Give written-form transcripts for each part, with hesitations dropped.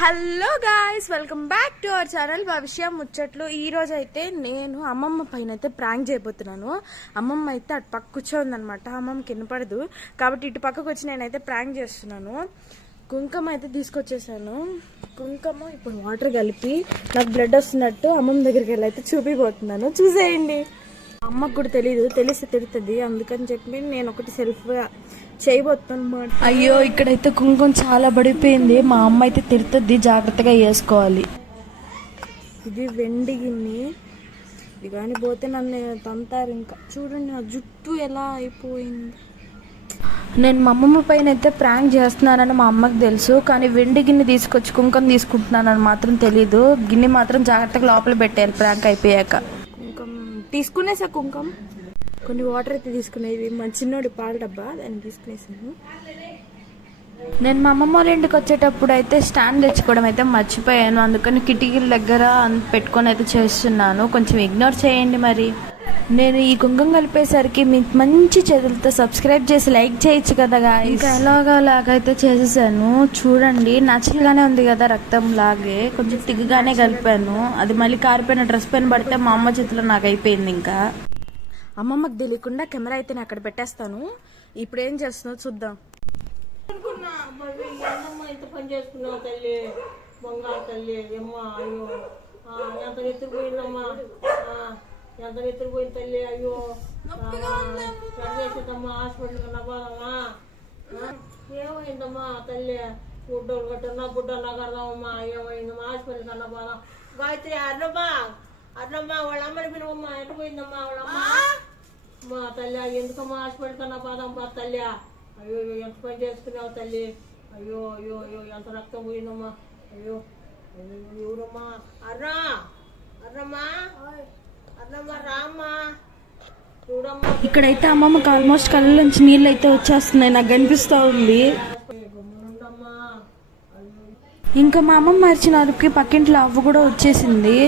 Hello guys, welcome back to our channel భవిష్య ముచ్చట్లు. ఈ రోజు అయితే నేను అమ్మమ్మ పైన అయితే ప్రాంక్ చేయబోతున్నాను. అమ్మమ్మ అయితే అటు పక్క కూర్చోందనమాట. అమ్మమ్మకి వినపడదు కాబట్టి ఇటు పక్కకు వచ్చి నేనైతే ప్రాంక్ చేస్తున్నాను. కుంకుమ అయితే తీసుకొచ్చేసాను. కుంకుమ ఇప్పుడు వాటర్ కలిపి నాకు బ్లడ్ వస్తున్నట్టు అమ్మమ్మ దగ్గరికి వెళ్ళి అయితే చూపిపోతున్నాను. చూసేయండి. అమ్మకు కూడా తెలిస్తే తిడుతుంది, అందుకని చెప్పి నేను ఒకటి సెల్ఫ్గా చేయబోతున్నమాట. అయ్యో, ఇక్కడైతే కుంకుమ చాలా పడిపోయింది. మా అమ్మ అయితే తిడుతుంది, జాగ్రత్తగా వేసుకోవాలి. ఇది వెండి గిన్నె, ఇది కానీ పోతే నన్ను తంతారు. ఇంకా చూడండి నా జుట్టు ఎలా అయిపోయింది. నేను మా అమ్మమ్మ పైన అయితే ప్రాంక్ చేస్తున్నానని మా అమ్మకి తెలుసు, కానీ వెండి గిన్నె తీసుకొచ్చి కుంకుమ తీసుకుంటున్నానని మాత్రం తెలీదు. గిన్నె మాత్రం జాగ్రత్తగా లోపల పెట్టాలి ప్రాంక్ అయిపోయాక. కుంకుమ తీసుకునేసా. కుంకుమ కొన్ని వాటర్ అయితే తీసుకునేది, మా చిన్నోడి పాల డబ్బా, దాన్ని తీసుకునేసాను. నేను మా అమ్మమ్మ వాళ్ళ ఇంటికి వచ్చేటప్పుడు అయితే స్టాండ్ తెచ్చుకోవడం అయితే మర్చిపోయాను, అందుకని కిటికీల దగ్గర పెట్టుకొని అయితే చేస్తున్నాను. కొంచెం ఇగ్నోర్ చేయండి. మరి నేను ఈ కుంకుమ కలిపేసరికి మీకు మంచి చేతులతో సబ్స్క్రైబ్ చేసి లైక్ చేయొచ్చు కదా. ఇంకా ఎలాగైతే చేసేసాను. చూడండి, నచ్చలుగానే ఉంది కదా, రక్తం లాగే. కొంచెం తిగ్గుగానే కలిపాను. అది మళ్ళీ కారిపోయిన డ్రెస్ పైన పడితే మా అమ్మ చేతిలో నాకు అయిపోయింది. ఇంకా అమ్మమ్మకి తెలియకుండా కెమెరా అయితే నేను అక్కడ పెట్టేస్తాను. ఇప్పుడు ఏం చేస్తుందో చూద్దాం. ఎంత పని చేసుకున్నావు తల్లి, బంగారు తల్లి. అమ్మా అయ్యో ఎంత ఎత్తుకుపోయిందమ్మా, ఎంత ఎత్తుకుపోయింది తల్లి. అయ్యో చేసేదమ్మా, హాస్పిటల్ కన్నా పోదమ్మా. ఏమైందమ్మా తల్లి, గుడ్డోలు కట్ట నా గుడ్డలు నాకు అర్థమమ్మా. ఏమైందమ్మా, హాస్పిటల్ కన్నా పోదాం. గాయత్రి అట్లమ్మా వాళ్ళ అమ్మని పిలువమ్మా. ఎట్ట పోయిందమ్మా వాళ్ళమ్మ? మా తల్లి ఎందుకమ్మా హాస్పిటల్ కన్నా పోదాం పా తల్లి. అయ్యో ఎంత పని చేసుకున్నావు తల్లి. అయ్యో అయ్యో అయ్యో ఎంత రక్తం పోయిందమ్మా. అయ్యో అయ్యో ఎవరమ్మా? అర్రమ్మా రామ్మా, చూడమ్మా. ఇక్కడైతే అమ్మమ్మకి ఆల్మోస్ట్ కళ్ళ నుంచి నీళ్ళు అయితే వచ్చేస్తున్నాయి, నాకు కనిపిస్తూ ఉంది. ఇంకా మా అమ్మమ్మ మరిచిన అరుపుకి పక్కింట్లో అవ్వ కూడా వచ్చేసింది.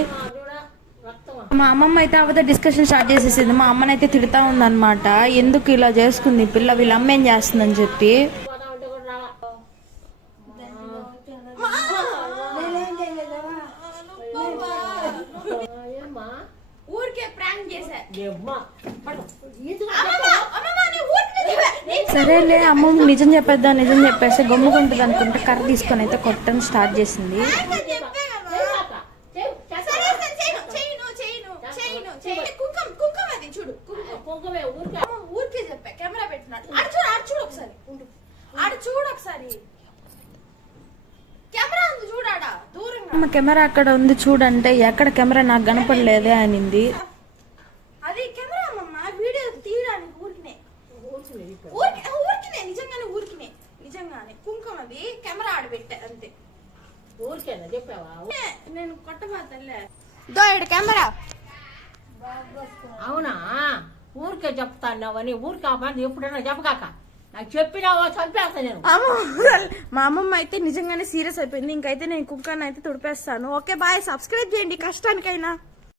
మా అమ్మమ్మ అయితే అవతో డిస్కషన్ స్టార్ట్ చేసేసింది. మా అమ్మనైతే తిడతా ఉందన్నమాట, ఎందుకు ఇలా చేసుకుంది పిల్ల, వీళ్ళ అమ్మ ఏం చేస్తుందని చెప్పి. సరేలే, అమ్మమ్మ నిజం చెప్పేస్తే గమ్ముకుంటుంది అనుకుంటే కర్ర తీసుకొని అయితే కొట్టడం స్టార్ట్ చేసింది. అమ్మ కెమెరా అక్కడ ఉంది చూడంటే, ఎక్కడ కెమెరా నాకు కనపడలేదే అనింది. అది కెమెరా అమ్మమ్మ, వీడియో తీయడానికి నిజంగానే కుంకుమది కెమెరా ఆడబెట్టా అంతే. ఊరికేనా చెప్పావా? నేను కొట్టబోతలే దోడు కెమెరా. అవునా, ఊరికే చెప్తాన్నావని. ఊరికే ఆ పని ఎప్పుడైనా చెప్పగాక నాకు చెప్పినావో చంపేస్తా నేను. మా అమ్మమ్మ అయితే నిజంగానే సీరియస్ అయిపోయింది. ఇంకైతే నేను కుక్కని అయితే తుడిపేస్తాను. ఓకే బాయ్, సబ్స్క్రైబ్ చేయండి కష్టానికైనా.